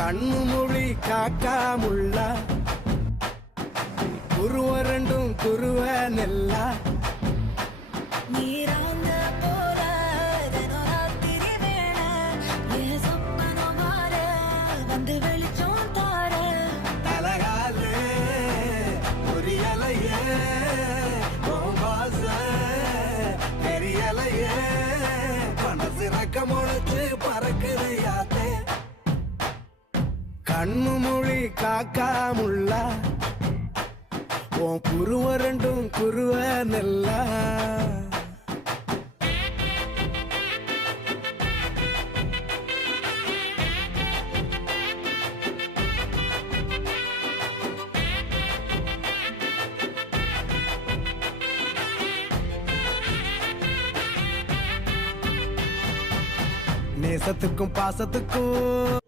கண்ணு மொழி காக்காமுள்ள குருவ ரெண்டும் குருவ நெல்லா நீராங்க போல தினராத்திரி வேண என் சொப்பனம் மாற வந்து வெளிச்சம் தார தலகாலே புரியலையே பாச தெரியலையே மனசு ரக்க முளைச்சு பறக்குதையாத்தே கண்ணு மொழி காக்காமுள்ள உன் குருவ ரெண்டும் குருவ நெல்லா நேசத்துக்கும் பாசத்துக்கும்